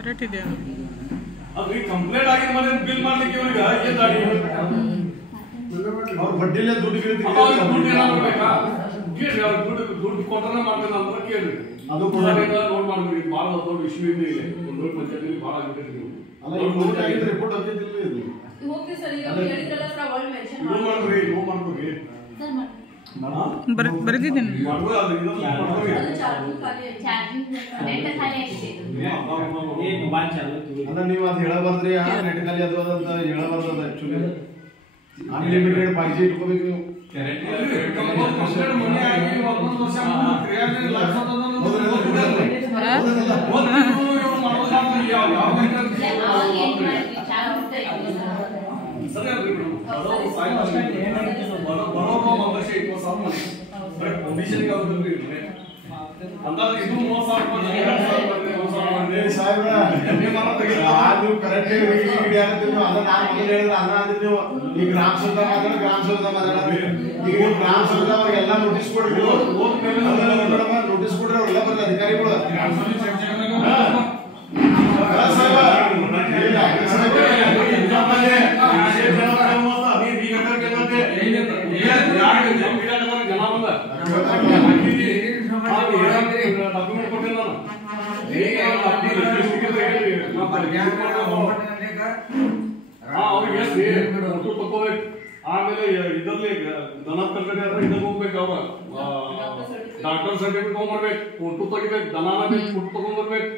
correct ಇದೆಯಾ ಅದು ಈ ಕಂಪ್ಲೇಂಟ್ ಆಗಿ ಮನೆ ಬಿಲ್ ಮಾಡ್ಲಿಕ್ಕೆ ಇವರಿಗೆ ಏನು ದಾಡಿ ಅವ್ರ ಬಡ್ಡಿಲೇ ದುಡ್ಡು ದುಡ್ಡು ಏನಾದ್ರು ಬೇಕಾ ಕೇಳ್ರಿ ಅವ್ರ ದುಡ್ಡು ಕೊಟ್ಟರೆ ಮಾಡ್ಬೇಕು ಅಂದ್ರೆ ಕೇಳ್ರಿ ಅದು ಕೂಡ ನೋಟ್ ಮಾಡ್ಬೇಕು ಭಾಳ ದೊಡ್ಡ ಇಶ್ಯೂ ಇದೆ ಇಲ್ಲಿ ಒಂದು ಪಂಚಾಯತ್ ಭಾಳ ಆಗ್ಬಿಟ್ಟಿದೆ ನೀವು ಅಲ್ಲ ಈ ನೋಟ್ ಆಗಿದ್ರೆ ರಿಪೋರ್ಟ್ ಆಗಿದ್ದಿಲ್ಲ ಇದು ಹೋಗ್ತೀವಿ ಸರ್ ಈಗ ಹೇಳಿದ್ರಲ್ಲ ಸರ್ ವರ್ಡ್ ಮೆನ್ಷನ್ ಮಾಡ್ರಿ ನೋ ಮಾಡ್ಬೇಕು ಸರ್ ಬರೆದಿದ್ದೀನಿ ಮಾಡ್ಬೋದು ಅದು ಇದನ್ನ ಮಾಡ್ಬೋದು ಅದು ಚಾರ್ಜಿಂಗ್ ನೆಟ್ ಖಾಲಿ ಆಗಿದೆ ಅಲ್ಲ ನೀವು ಅದು ಹೇಳಬಾರ್ದ್ರಿ ನೆಟ್ ಖಾಲಿ ಅದು ಅಂತ ಹೇಳಬಾರ್ದು ಅದು ಆಕ್ಚುಲಿ ಅನ್ಲಿಮಿಟೆಡ್ 5G ಇಟ್ಕೋಬೇಕು ನೀವು ಗ್ರಾಮ ಸಭಾ ಅವ್ರಿಗೆಲ್ಲ ನೋಟಿಸ್ ಕೊಡ್ರಿ ನೋಟಿಸ್ ಕೊಡ್ರಿ ಅವ್ರೆಲ್ಲ ಬರ್ರಿ ಅಧಿಕಾರಿಗಳು ಆಮೇಲೆ ಇದರಲ್ಲಿ ದನ ಕಲ್ಕಡೆ ಇದಕ್ಕೆ ಹೋಗ್ಬೇಕು ಅವ್ರ ಡಾಕ್ಟರ್ ಸರ್ಟಿಫಿಕೇಟ್ ತಗೊಂಡ್ಬರ್ಬೇಕು ಫೋಟೋ ತೆಗಿಬೇಕು ದನಾನ ಬೇಕು ಫೋಟೋ ತಗೊಂಡ್ಬರ್ಬೇಕು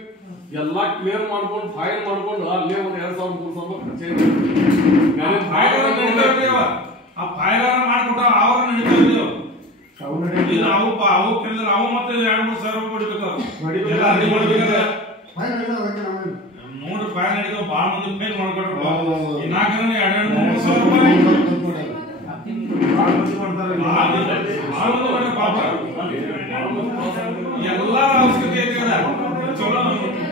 ಎಲ್ಲ ಕ್ಲಿಯರ್ ಮಾಡ್ಕೊಂಡು ಫೈಲ್ ಮಾಡ್ಕೊಂಡು ಅಲ್ಲೇ ಒಂದು 2,000-3,000 ಖರ್ಚು ಆ ಫೈಲ್ ಮಾಡ್ಕೊಟ್ಟ ಅವ್ರ ನಡೀತಾ ಅವು ಕೇಳಿದ್ರೆ ಅವು ಮತ್ತೆ 2-3 ಸಾವಿರ ರೂಪಾಯಿ ನೋಡಿ ಫೈಲ್ ನಡೀತಾವ ಭಾಳ ಮಂದಿ ಫೈಲ್ ಮಾಡ್ಕೊಟ್ರು ನಾಲ್ಕನೇ 2-3 ಸಾವಿರ ರೂಪಾಯಿ ಎಲ್ಲ ಅವಶ್ಯಕತೆ ಐತಿ ಚಲೋ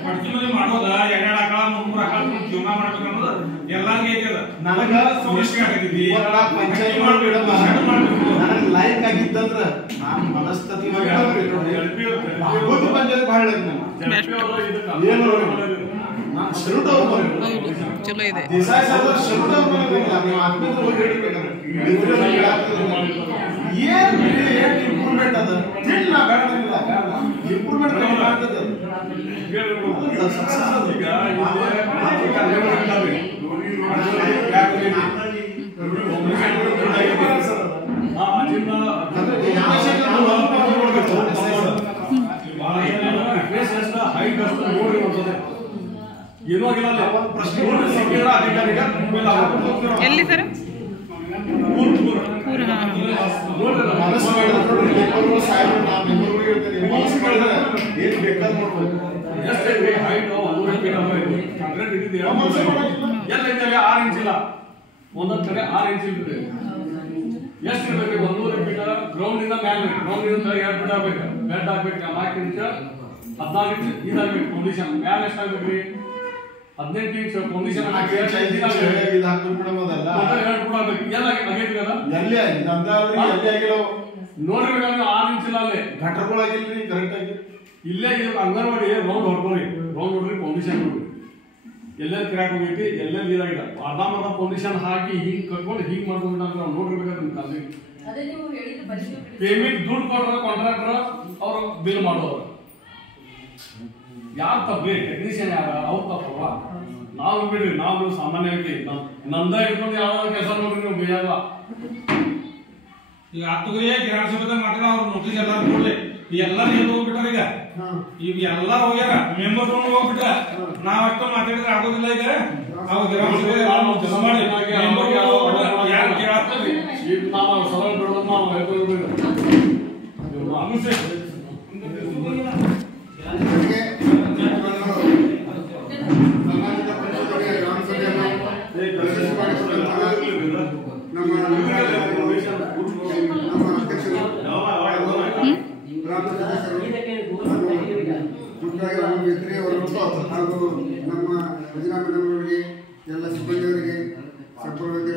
ಅಡ್ಕಿ ಮನೆ ಮಾಡೋದ 2 ಆಕಳ 3 ಆಕಳ ಜೀವನ ಮಾಡ್ಬೇಕು ಅನ್ನೋದು ಎಲ್ಲಾರ್ಗೆ ಐತಿ ಅದ ನನಗ ಸಮಸ್ಯೆ ಆಗೈತಿ ನನಗೆ ಲೈಕ್ ಆಗಿತ್ತಂದ್ರ ನಾನು ಮನಸ್ಥಿತಿ ಪಂಚಾಯತ್ ಭಾಳ ಏನು ನಾನು ಸೆಲ್ಯೂಟ್ ಚಲೋ ಇದೆ ದೇಸಾಯಿ ಸಾಹೇಬ್ರ ಸೆಲ್ಯೂಟ್ ನೀವು ಆತ್ಮೀಯ ಹೋಗಿ ಏನು ಇಂಪ್ರೂವ್ಮೆಂಟ್ ಅದ ತಿಳಿ ನಾ ಬೇಡ ಇಂಪ್ರೂವ್ಮೆಂಟ್ ಮಾಡ್ತದ ಏನೋ ಆಗಿಲ್ಲ ಪ್ರಶ್ನೆ ಅಧಿಕಾರಿಗ ಎಲ್ಲಿ ಸರ್ ಒಂದೊಂದ್ ಕಡೆ 6 ಇಂಚ್ ಇರ್ತದೆ ಎಷ್ಟು ಇರ್ಬೇಕು 100 ಫೀಟ್ ಗ್ರೌಂಡ್ ಇಂದ ಮೇಲೆ ಗ್ರೌಂಡ್ ಇಂದ 2 ಫೀಟ್ ಆಗ್ಬೇಕು ಬೆಡ್ ಹಾಕ್ಬೇಕು 4 ಇಂಚ್ 14 ಇಂಚ್ ಇದಾಗಬೇಕು ಫೌಂಡೇಶನ್ ಮೇಲೆ ಎಷ್ಟು ಆಗ್ಬೇಕ್ರಿ 18 ಇಂಚ್ ಫೌಂಡೇಶನ್ ನೋಡ್ರಿ 6 ಇಂಚ್ ಅಲ್ಲೇ ಘಟಕಗಳಾಗಿಲ್ರಿ ಕರೆಕ್ಟ್ ಆಗಿ ಇಲ್ಲೇ ಅಂಗನವಾಡಿ ರೌಂಡ್ ಹೊಡ್ಕೊರಿ ರೌಂಡ್ ಹೊಡ್ರಿ ಫೌಂಡೇಶನ್ ನೋಡ್ರಿ ಎಲ್ಲೆಲ್ಲಿ ಕ್ರ್ಯಾಕ್ ಹೋಗೈತಿ ಎಲ್ಲೆಲ್ಲಿ ಇದಾಗಿಲ್ಲ ಅರ್ಧ ಫೌಂಡೇಶನ್ ಹಾಕಿ ಹಿಂಗ್ ಕಟ್ಕೊಂಡು ಹಿಂಗ್ ಮಾಡ್ಕೊಂಡ್ಬಿಟ್ಟ ನಾವು ನೋಡಿರ್ಬೇಕಾದ್ರೆ ನಿಮ್ ಕಾಲೇಜ್ ಅದೇ ನೀವು ಹೇಳಿದ್ರೆ ಪರಿಶೀಲನೆ ಪೇಮೆಂಟ್ ದುಡ್ಡು ಕೊಡ್ರ ಕಾಂಟ್ರಾಕ್ಟರ್ ಅವರು ಬಿಲ್ ಮಾಡೋರು ಯಾರು ತಪ್ಪಿ ಟೆಕ್ನಿಷಿಯನ್ ಯಾರ ಅವ್ರು ತಪ್ಪವ ನಾವು ಬಿಡ್ರಿ ನಾವು ಸಾಮಾನ್ಯ ಐತಿ ನಂದ ಇಟ್ಕೊಂಡು ಯಾವ ಕೆಲಸ ನೋಡ್ರಿ ನೀವು ಬೇಯಲ್ಲ ಈಗ ಹತ್ತುಗರೆ ಗ್ರಾಮ ಸಭೆ ಮಾತ್ರ ಅವ್ರು ನೋಟಿಸ್ ಎಲ್ಲಾರು ಕೊಡ್ಲಿ ಎಲ್ಲಾರು ಎಲ್ಲಿ ಹೋಗ್ಬಿಟ್ಟಾರ ಈಗ ಎಲ್ಲಾರು ಹೋಗ್ಯಾರ ಮೆಂಬರ್ ಹೋಗ್ಬಿಟ್ಟ ನಾವ್ ಅಷ್ಟು ಮಾತಾಡಿದ್ರೆ ಆಗೋದಿಲ್ಲ ಈಗ ಅವ್ ಗ್ರಾಮ ಸಭೆ ಮಾಡಿ ಮೆಂಬರ್ ಯಾರು ಕೇಳಾಗ್ತದೆ ಈಗ ನಾವು ಸವಾಲ್ ಬಿಡೋದು ನಾವು ಹೇಳ್ಕೊಳ್ಬೇಕು ಅನುಸೆ ಹಾಗೂ ನಮ್ಮ ರಜನಾ ಮೇಡಮ್ ಅವರಿಗೆ ಎಲ್ಲ ಸಿಬ್ಬಂದಿಯವರಿಗೆ ಸರ್ಪಂಚ